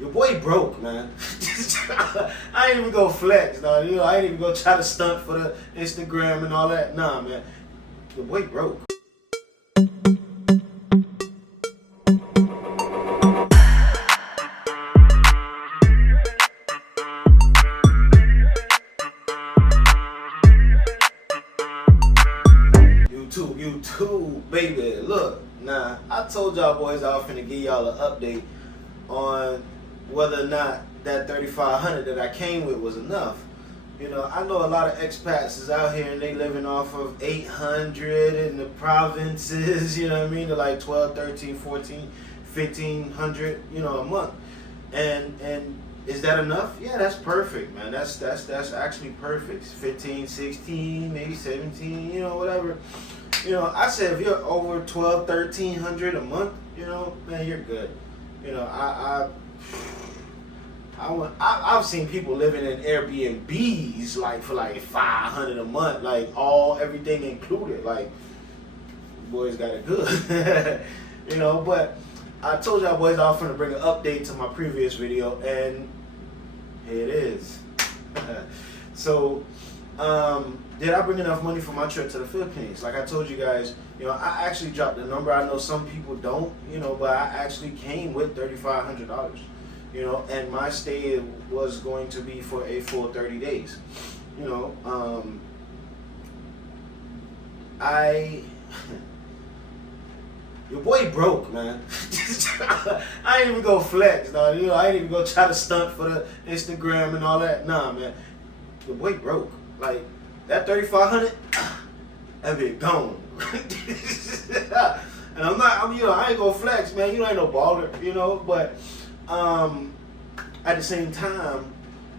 Your boy broke, man. I ain't even go flex, dog. You know, I ain't even go try to stunt for the Instagram and all that. Nah, man. Your boy broke. YouTube, baby. Look, nah, I told y'all boys I was finna give y'all an update on whether or not that 3,500 that I came with was enough. You know, I know a lot of expats is out here and they living off of 800 in the provinces, you know what I mean? They're like 12, 13, 14, 1,500, you know, a month. And is that enough? Yeah, that's perfect, man. That's actually perfect. 15, 16, maybe 17, you know, whatever. You know, I said if you're over 12, 1,300 a month, you know, man, you're good. You know, I've seen people living in Airbnbs like for like 500 a month, like everything included. Like, boys got it good. You know, but I told y'all boys I was gonna bring an update to my previous video, and here it is. So, did I bring enough money for my trip to the Philippines? Like I told you guys, you know, I actually dropped the number. I know some people don't, you know, but I actually came with $3,500, you know, and my stay was going to be for a full 30 days. You know, your boy broke, man. I ain't even go flex, dog. You know, I ain't even go try to stunt for the Instagram and all that. Nah, man. Your boy broke. Like, that 3,500, that bit gone. And you know, I ain't gonna flex, man. You know, I ain't no baller, you know. But at the same time,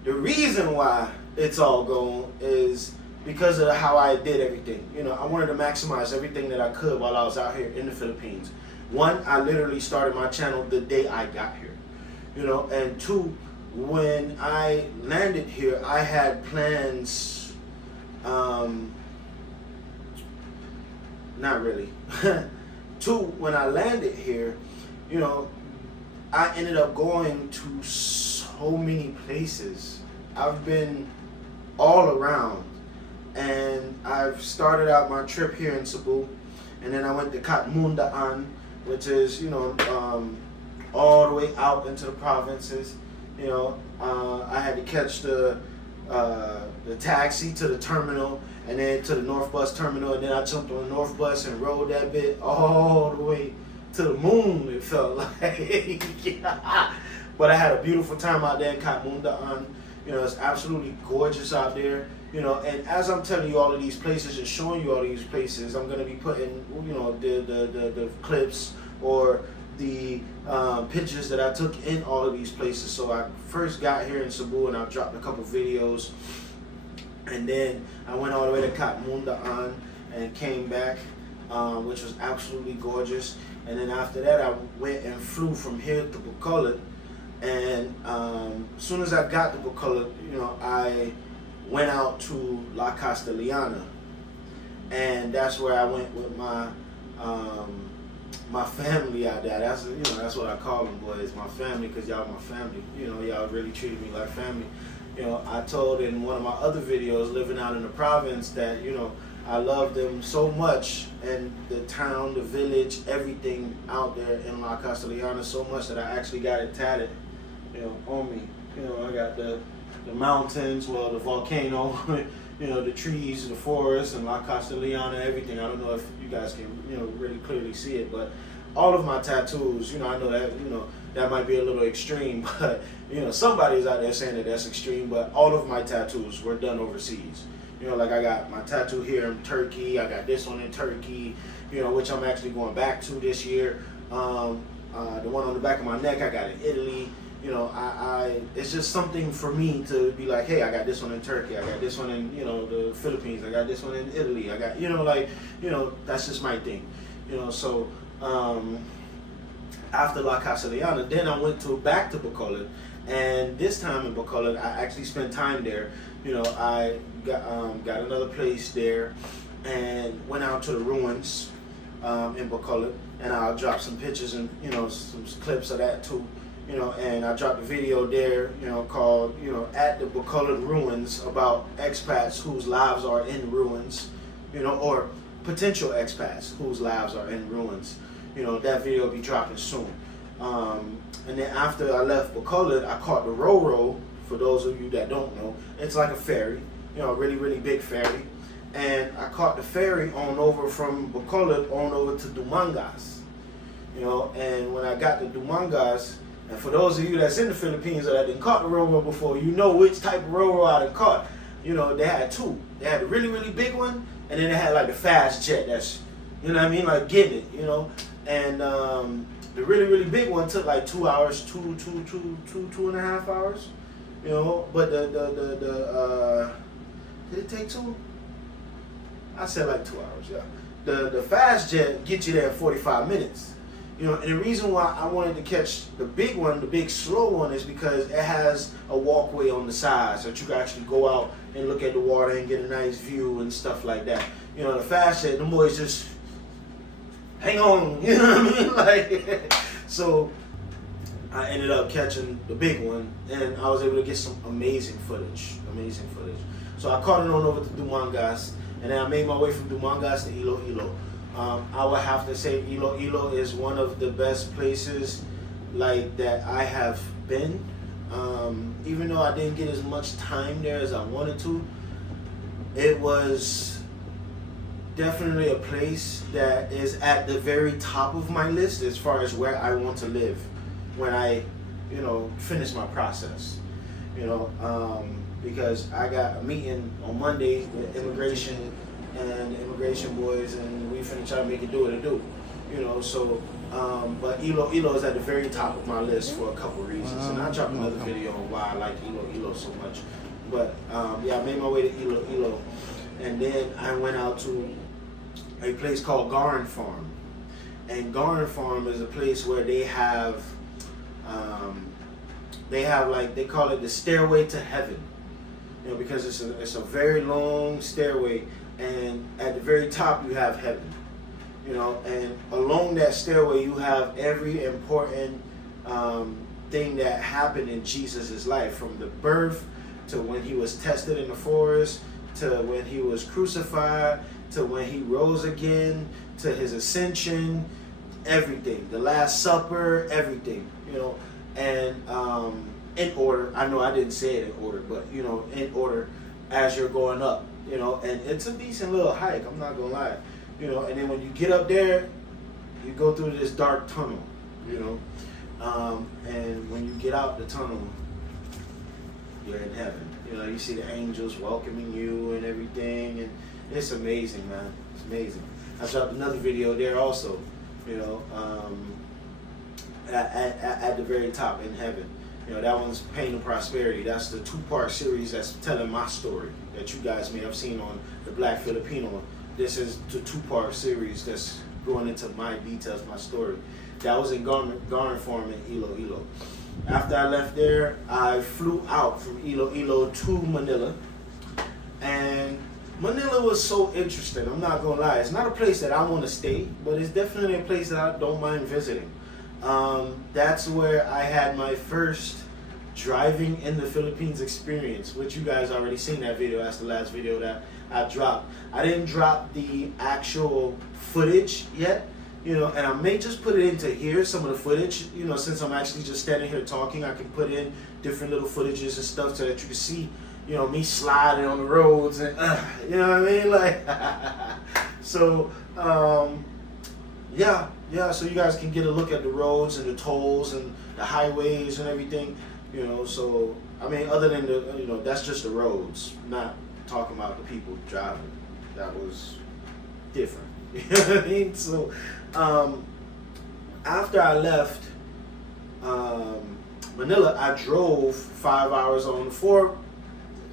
the reason why it's all gone is because of how I did everything. You know, I wanted to maximize everything that I could while I was out here in the Philippines. One, I literally started my channel the day I got here. You know, and two, when I landed here, I had plans. Not really. Two, when I landed here, you know, I ended up going to so many places. I've been all around, and I've started out my trip here in Cebu, and then I went to Katmundaan, which is, you know, all the way out into the provinces. You know, I had to catch the taxi to the terminal, and then to the North Bus terminal, and then I jumped on the North Bus and rode that bit all the way to the moon, it felt like. But I had a beautiful time out there in Katmundaan. You know, it's absolutely gorgeous out there. You know, and as I'm telling you all of these places and showing you all these places, I'm going to be putting, you know, the clips or the pictures that I took in all of these places. So I first got here in Cebu and I dropped a couple videos, and then I went all the way to Katmundaan and came back, which was absolutely gorgeous. And then after that, I went and flew from here to Bacolod. And as soon as I got to Bacolod, you know, I went out to La Castellana, and that's where I went with my my family out there. That's, you know, that's what I call them, boys, my family, because y'all my family. You know, y'all really treated me like family. You know, I told in one of my other videos, living out in the province, that, you know, I love them so much, and the town, the village, everything out there in La Castellana so much that I actually got it tatted, you know, on me. You know, I got the mountains, well, the volcano, you know, the trees, the forest, and La Castellana, everything. I don't know if you guys can, you know, really clearly see it, but all of my tattoos, you know, I know that, you know, that might be a little extreme, but, you know, somebody's out there saying that that's extreme, but all of my tattoos were done overseas. You know, like I got my tattoo here in Turkey, I got this one in Turkey, you know, which I'm actually going back to this year. The one on the back of my neck, I got in Italy. You know, it's just something for me to be like, hey, I got this one in Turkey, I got this one in, you know, the Philippines, I got this one in Italy, I got, you know, like, you know, that's just my thing. You know, so after La Castellana, then I went back to Bacolod, and this time in Bacolod, I actually spent time there. You know, I got another place there, and went out to the ruins in Breakup. and I'll drop some pictures and some clips of that too. And I dropped a video there, called, At the Bucolored Ruins, about expats whose lives are in ruins, or potential expats whose lives are in ruins. That video will be dropping soon. And then after I left Bucolored, I caught the Roro. For those of you that don't know, it's like a ferry, a really, really big ferry. And I caught the ferry on over from Bucolored on over to Dumangas. And when I got to Dumangas, and for those of you that's in the Philippines or that didn't caught the Roro before, you know which type of Roro I done caught. They had two. They had a really, really big one, and then they had like the fast jet that's, like getting it, And the really, really big one took like 2 hours, two and a half hours, But did it take 2? I said like 2 hours, yeah. The fast jet gets you there in 45 minutes. And the reason why I wanted to catch the big one, the big slow one, is because it has a walkway on the side so that you can actually go out and look at the water and get a nice view and stuff like that. The fast jet, the boys just hang on, So I ended up catching the big one, and I was able to get some amazing footage. So I caught it on over to Dumangas, and then I made my way from Dumangas to Iloilo. I would have to say Iloilo is one of the best places that I have been. Even though I didn't get as much time there as I wanted to, it was definitely a place that is at the very top of my list as far as where I want to live when I, finish my process. Because I got a meeting on Monday with immigration and the immigration boys, and we finna try to make it do what it do. But Iloilo is at the very top of my list for a couple reasons, and I dropped another video on why I like Iloilo so much. But I made my way to Iloilo, and then I went out to a place called Garin Farm, and Garin Farm is a place where they have they call it the stairway to heaven, because it's a very long stairway, and at the very top you have heaven. And along that stairway you have every important thing that happened in Jesus' life, from the birth to when he was tested in the forest, to when he was crucified, to when he rose again, to his ascension, everything, the Last Supper, everything, and in order. I know I didn't say it in order, but in order as you're going up, and it's a decent little hike, I'm not gonna lie. And then when you get up there, you go through this dark tunnel, and when you get out the tunnel, you're in heaven. You see the angels welcoming you and everything, and it's amazing, man. It's amazing. I dropped another video there also, at the very top in heaven. That one's Pain and Prosperity. That's the 2-part series that's telling my story that you guys may have seen on the Black Filipino. This is the 2-part series that's going into my details, my story. That was in Garin Farm in Iloilo. After I left there, I flew out from Iloilo to Manila. And Manila was so interesting, I'm not gonna lie. It's not a place that I want to stay, but it's definitely a place that I don't mind visiting. That's where I had my first driving in the Philippines experience, which you guys already seen that video. That's the last video that I dropped. I didn't drop the actual footage yet, and I may just put it into here, some of the footage, since I'm actually just standing here talking, I can put in different little footages and stuff so that you can see, me sliding on the roads and, you know what I mean? So you guys can get a look at the roads and the tolls and the highways and everything, so, other than the, that's just the roads, not talking about the people driving. That was different. You know what I mean? So, after I left Manila, I drove 5 hours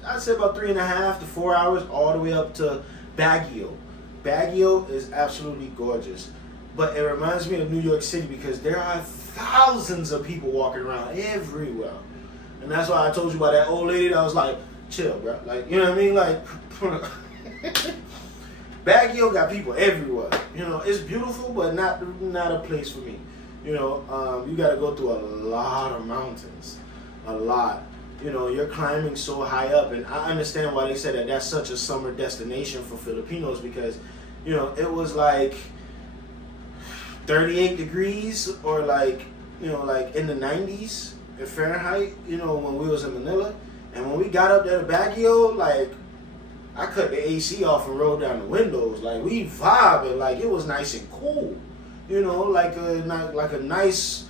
I'd say about 3.5 to 4 hours, all the way up to Baguio. Baguio is absolutely gorgeous, but it reminds me of New York City because there are thousands of people walking around everywhere, and that's why I told you about that old lady that was like, chill, bro. You know what I mean? Baguio got people everywhere. You know, it's beautiful, but not a place for me. You know, you got to go through a lot of mountains, a lot. You know, you're climbing so high up, and I understand why they said that that's such a summer destination for Filipinos, because, you know, it was like 38 degrees or like, you know, like in the 90s in Fahrenheit, you know, when we was in Manila. And when we got up there to Baguio, like, I cut the AC off and rolled down the windows. Like, we vibing, like it was nice and cool. You know, like a nice,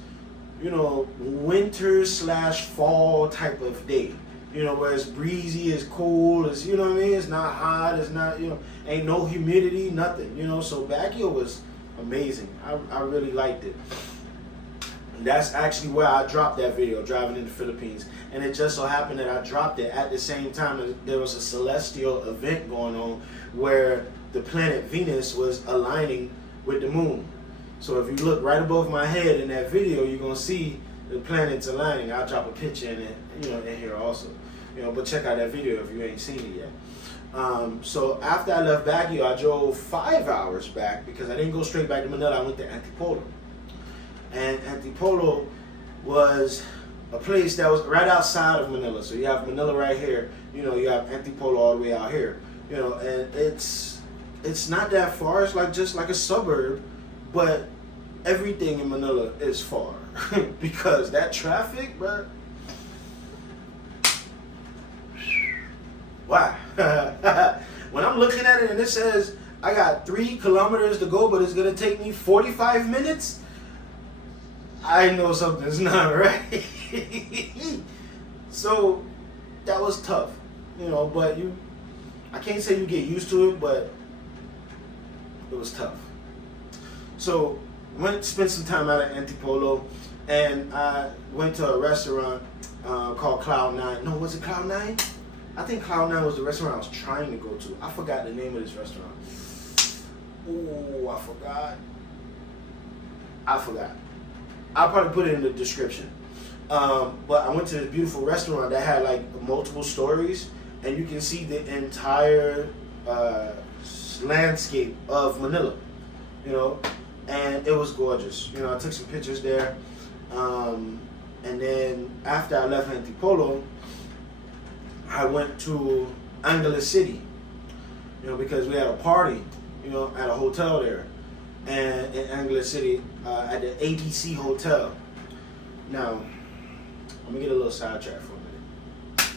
you know, winter/fall type of day. You know, where it's breezy, it's cool, it's, you know what I mean? It's not hot, it's not, you know, ain't no humidity, nothing. You know, so Baguio was amazing. I really liked it. And that's actually where I dropped that video, driving in the Philippines. And it just so happened that I dropped it at the same time as there was a celestial event going on where the planet Venus was aligning with the moon. So if you look right above my head in that video, you're gonna see the planets aligning. I'll drop a picture in it, you know, in here also. You know, but check out that video if you ain't seen it yet. So after I left Baguio, I drove 5 hours back because I didn't go straight back to Manila. I went to Antipolo. And Antipolo was a place that was right outside of Manila. So you have Manila right here, you know, you have Antipolo all the way out here. You know, and it's not that far, it's like just like a suburb, but everything in Manila is far. Because that traffic, bro. Wow. When I'm looking at it and it says I got 3 kilometers to go, but it's gonna take me 45 minutes, I know something's not right. So that was tough, you know, but I can't say you get used to it, but it was tough. So spent some time out at Antipolo, and I went to a restaurant called Cloud9. No, was it Cloud9? I think Cloud9 was the restaurant I was trying to go to. I forgot the name of this restaurant. Oh, I forgot. I'll probably put it in the description. But I went to this beautiful restaurant that had like multiple stories, and you can see the entire landscape of Manila, you know, and it was gorgeous. You know, I took some pictures there, and then after I left Antipolo, I went to Angeles City, you know, because we had a party, you know, at a hotel there, and in Angeles City, at the ABC Hotel. Now, I'm gonna get a little sidetracked for a minute.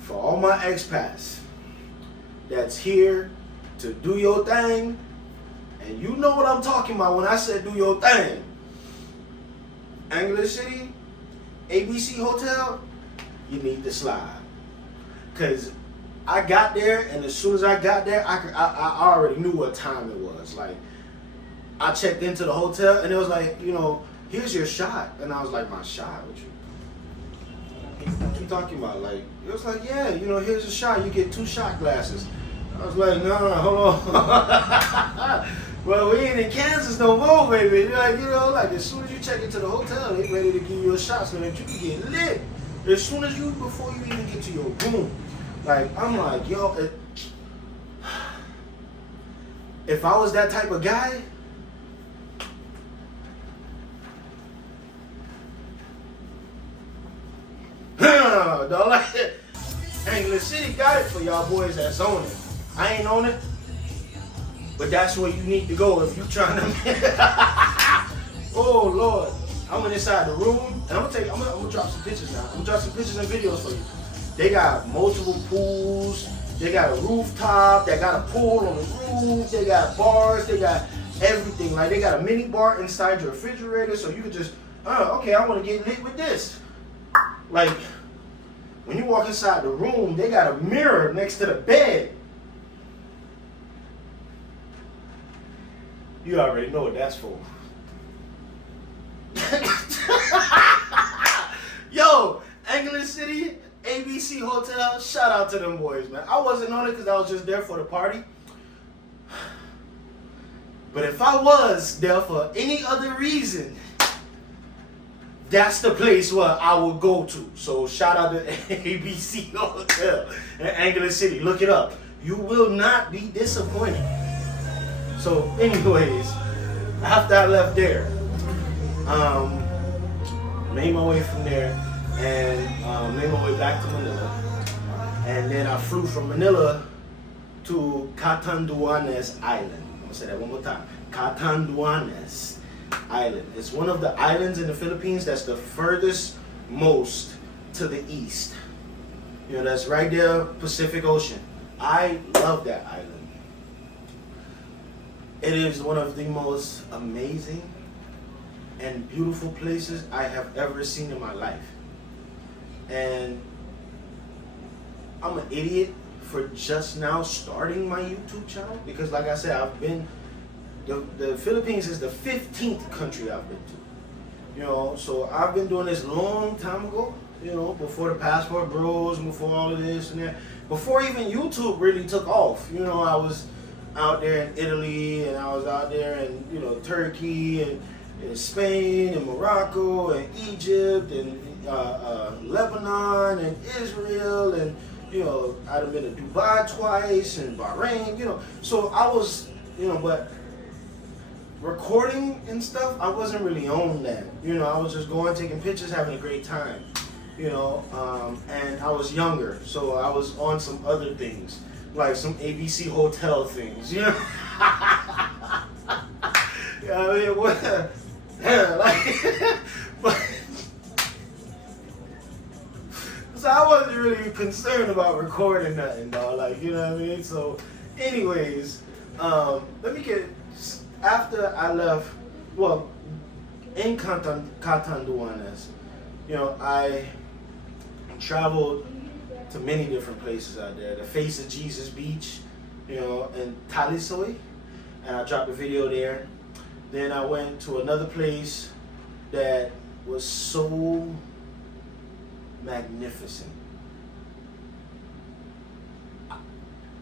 For all my expats that's here to do your thing, and you know what I'm talking about when I said do your thing. Angeles City, ABC Hotel, you need to slide. Cause I got there, and as soon as I got there, I already knew what time it was. Like, I checked into the hotel, and it was like, you know, here's your shot. And I was like, my shot? What you talking about? Like, it was like, yeah, you know, here's a shot. You get 2 shot glasses. I was like, no, hold on. Well, we ain't in Kansas no more, baby. Like, you know, like as soon as you check into the hotel, they ready to give you a shot so that you can get lit. As soon as before you even get to your room. Like, I'm like, yo, if I was that type of guy, don't like it. Angeles City got it for y'all boys that's on it. I ain't on it, but that's where you need to go if you trying to. Oh Lord, I went inside the room, and I'm gonna drop some pictures now. I'm gonna drop some pictures and videos for you. They got multiple pools. They got a rooftop. They got a pool on the roof. They got bars. They got everything. Like, they got a mini bar inside your refrigerator, so you could just, okay, I want to get lit with this. Like, when you walk inside the room, they got a mirror next to the bed. You already know what that's for. Yo, Angeles City, ABC Hotel, shout out to them boys, man. I wasn't on it because I was just there for the party. But if I was there for any other reason, that's the place where I would go to. So shout out to ABC Hotel in Angeles City. Look it up. You will not be disappointed. So, anyways, after I left there, made my way from there and made my way back to Manila. And then I flew from Manila to Catanduanes Island. I'm gonna say that one more time. Catanduanes Island. It's one of the islands in the Philippines that's the furthest most to the east. You know, that's right there, Pacific Ocean. I love that island. It is one of the most amazing and beautiful places I have ever seen in my life. And I'm an idiot for just now starting my YouTube channel because, like I said, I've been, the Philippines is the 15th country I've been to. You know, so I've been doing this long time ago, you know, before the passport bros, before all of this and that. Before even YouTube really took off, you know, I was out there in Italy and I was out there in, you know, Turkey and Spain and Morocco and Egypt and Lebanon and Israel and, you know, I'd have been to Dubai twice and Bahrain, you know. So I was, you know, but recording and stuff, I wasn't really on that. You know, I was just going, taking pictures, having a great time. You know, and I was younger, so I was on some other things, like some ABC hotel things, you know? Yeah, I mean, what? Yeah, like, but, so I wasn't really concerned about recording nothing, dog, like, you know what I mean? So, anyways, let me get, after I left, well, in Catanduanes, you know, I traveled to many different places out there. The Face of Jesus Beach, you know, in Talisoy, and I dropped a video there. Then I went to another place that was so magnificent.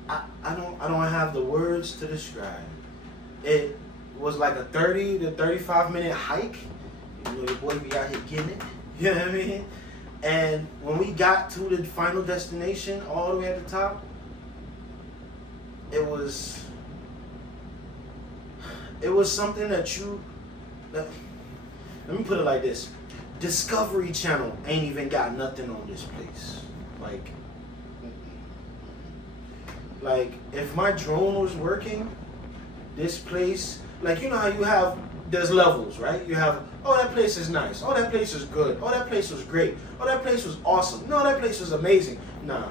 I don't have the words to describe. It was like a 30 to 35 minute hike. You know, your boy be out here getting it. You know what I mean? And when we got to the final destination, all the way at the top, it was something that let me put it like this. Discovery Channel ain't even got nothing on this place. Like if my drone was working, this place, like, you know how there's levels, right? You have, oh, that place is nice. Oh, that place is good. Oh, that place was great. Oh, that place was awesome. No, that place was amazing. Nah.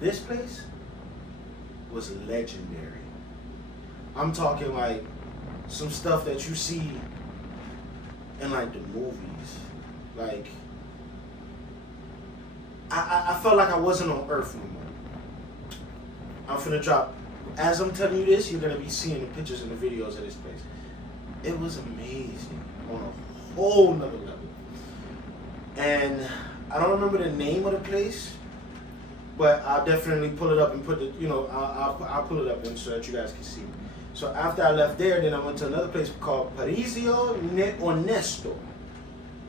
This place was legendary. I'm talking like some stuff that you see in like the movies. Like, I felt like I wasn't on Earth no more. I'm finna drop, as I'm telling you this, you're gonna be seeing the pictures and the videos of this place. It was amazing on a whole nother level. And I don't remember the name of the place, but I'll definitely pull it up and put the, you know, I'll pull it up and so that you guys can see. So after I left there, then I went to another place called Parisio Onesto.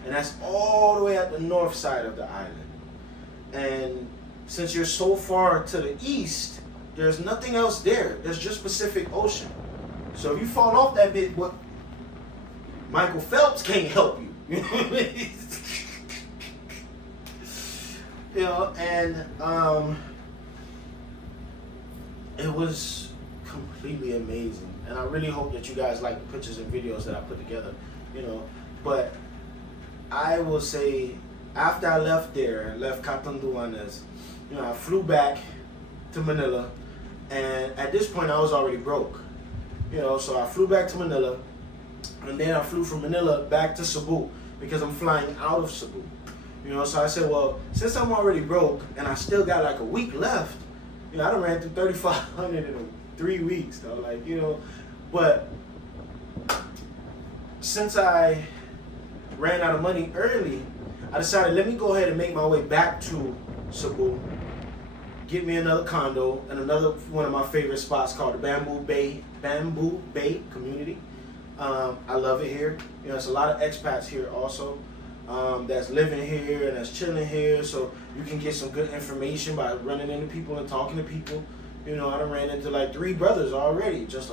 And that's all the way at the north side of the island. And since you're so far to the east, there's nothing else there. There's just Pacific Ocean. So if you fall off that bit, what Michael Phelps can't help you. You know, and it was completely amazing. And I really hope that you guys like the pictures and videos that I put together, you know. But I will say, after I left there, left Catanduanes, you know, I flew back to Manila, and at this point I was already broke. You know, so I flew back to Manila, and then I flew from Manila back to Cebu because I'm flying out of Cebu. You know, so I said, well, since I'm already broke and I still got like a week left, you know, I done ran through 3,500 in 3 weeks, though. Like, you know, but since I ran out of money early, I decided, let me go ahead and make my way back to Cebu, get me another condo and another one of my favorite spots called the Bamboo Bay community. I love it here. You know, there's a lot of expats here also that's living here and that's chilling here. So you can get some good information by running into people and talking to people. You know, I done ran into like 3 brothers already, just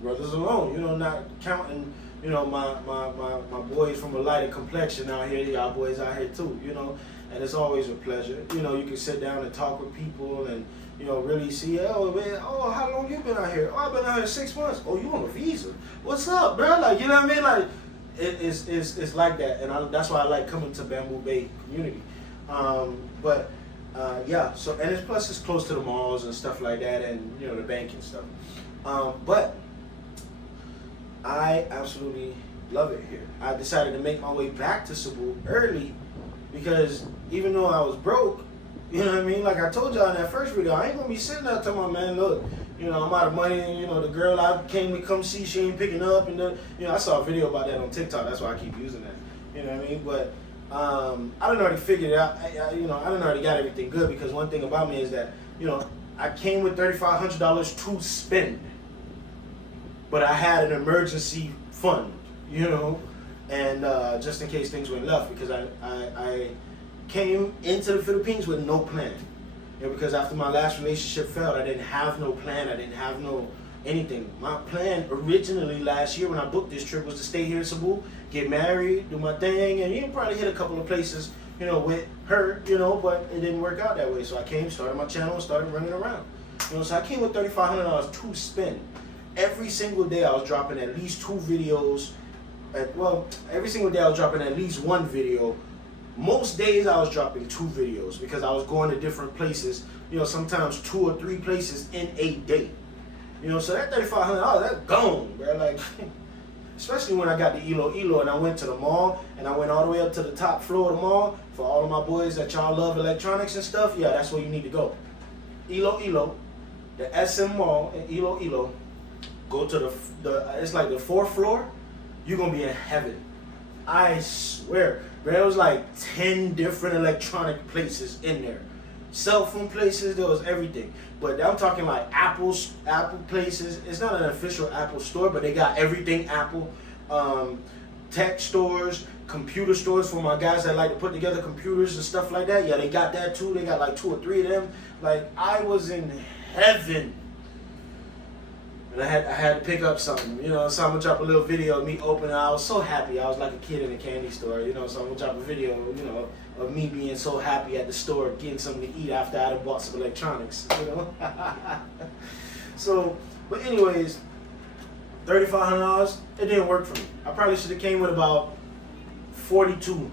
brothers alone. You know, not counting, you know, my boys from a lighter complexion out here. Y'all boys out here too, you know. And it's always a pleasure. You know, you can sit down and talk with people and, you know, really see, oh, man, oh, how long you been out here? Oh, I've been out here 6 months. Oh, you on a visa? What's up, bro? Like, you know what I mean? Like, it's like that. And that's why I like coming to Bamboo Bay community. Yeah, so, and it's plus it's close to the malls and stuff like that, and, you know, the bank and stuff. But I absolutely love it here. I decided to make my way back to Cebu early because even though I was broke, you know what I mean? Like I told y'all in that first video, I ain't gonna be sitting there telling my man, look, you know, I'm out of money, and, you know, the girl I came to come see, she ain't picking up, and you know, I saw a video about that on TikTok, that's why I keep using that, you know what I mean? But I done already figured it out, you know, I done already got everything good, because one thing about me is that, you know, I came with $3,500 to spend, but I had an emergency fund, you know, and just in case things went left, because I came into the Philippines with no plan. You know, because after my last relationship failed, I didn't have no plan. I didn't have no anything. My plan originally last year when I booked this trip was to stay here in Cebu, get married, do my thing, and you know, probably hit a couple of places, you know, with her, you know, but it didn't work out that way. So I came, started my channel, and started running around. You know, so I came with $3,500 to spend. Every single day I was dropping at least 2 videos. Every single day I was dropping at least 1 video. Most days I was dropping 2 videos because I was going to different places, you know, sometimes 2 or 3 places in a day. You know, so that $3,500, that's gone, bro. Like, especially when I got to Ilo and I went to the mall and I went all the way up to the top floor of the mall. For all of my boys that y'all love electronics and stuff, yeah, that's where you need to go. Ilo, the SM Mall in Ilo. Go to it's like the 4th floor. You're gonna be in heaven. I swear. There was like 10 different electronic places in there. Cell phone places, there was everything. But I'm talking like Apple places. It's not an official Apple store, but they got everything Apple. Tech stores, computer stores for my guys that like to put together computers and stuff like that. Yeah, they got that too. They got like 2 or 3 of them. Like, I was in heaven. And I had to pick up something, you know, so I'm gonna drop a little video of me opening. I was so happy. I was like a kid in a candy store, you know, so I'm gonna drop a video, you know, of me being so happy at the store getting something to eat after I had bought some electronics, you know. So, but anyways, $3,500, it didn't work for me. I probably should have came with about 42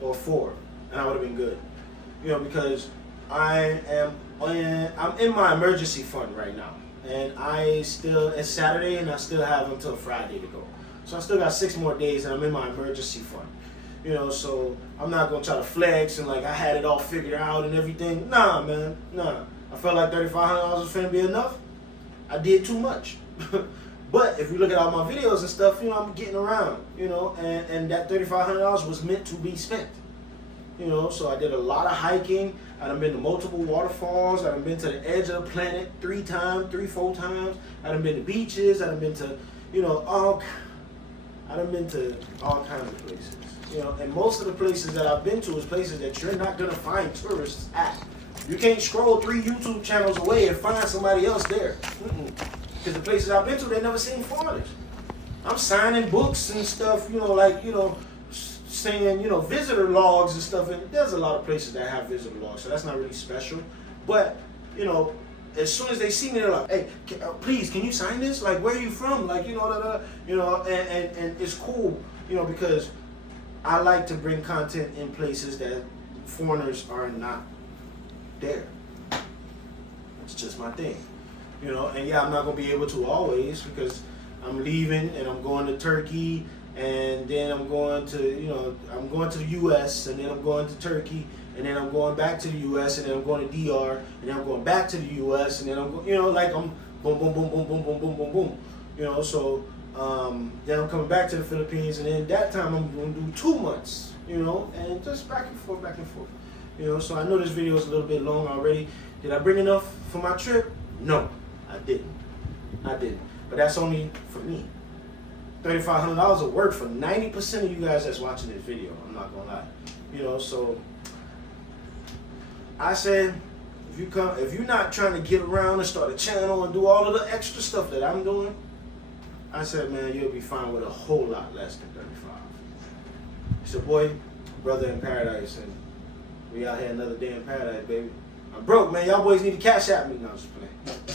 or 4, and I would have been good, you know, because I'm in my emergency fund right now. And it's Saturday and I still have until Friday to go. So I still got 6 more days and I'm in my emergency fund. You know, so I'm not going to try to flex and like I had it all figured out and everything. Nah, man, nah. I felt like $3,500 was finna be enough. I did too much. But if you look at all my videos and stuff, you know, I'm getting around, you know, and that $3,500 was meant to be spent. You know, so I did a lot of hiking. I done been to multiple waterfalls. I done been to the edge of the planet 3, 4 times. I done been to beaches. I done been to, you know, all kinds of places. You know, and most of the places that I've been to is places that you're not gonna find tourists at. You can't scroll 3 YouTube channels away and find somebody else there. Because the places I've been to, they never seen foreigners. I'm signing books and stuff, you know, like, you know, saying, you know, visitor logs and stuff, and there's a lot of places that have visitor logs, so that's not really special. But, you know, as soon as they see me, they're like, hey, please, can you sign this? Like, where are you from? Like, you know, you know, and it's cool, you know, because I like to bring content in places that foreigners are not there. It's just my thing, you know, and yeah, I'm not going to be able to always because I'm leaving and I'm going to Turkey. And then I'm going to, you know, I'm going to the U.S. and then I'm going to Turkey and then I'm going back to the U.S. and then I'm going to DR and then I'm going back to the U.S. and then I'm, you know, like I'm boom, boom, boom, boom, boom, boom, boom, boom, boom, you know. So then I'm coming back to the Philippines and then that time I'm going to do 2 months, you know, and just back and forth, you know. So I know this video is a little bit long already. Did I bring enough for my trip? No, I didn't. But that's only for me. $3,500 will work for 90% of you guys that's watching this video. I'm not gonna lie, you know. So I said, if you're not trying to get around and start a channel and do all of the extra stuff that I'm doing, I said, man, you'll be fine with a whole lot less than 35. It's your boy, brother in paradise, and we out here another day in paradise, baby. I'm broke, man. Y'all boys need to cash at me. No, I'm just playing.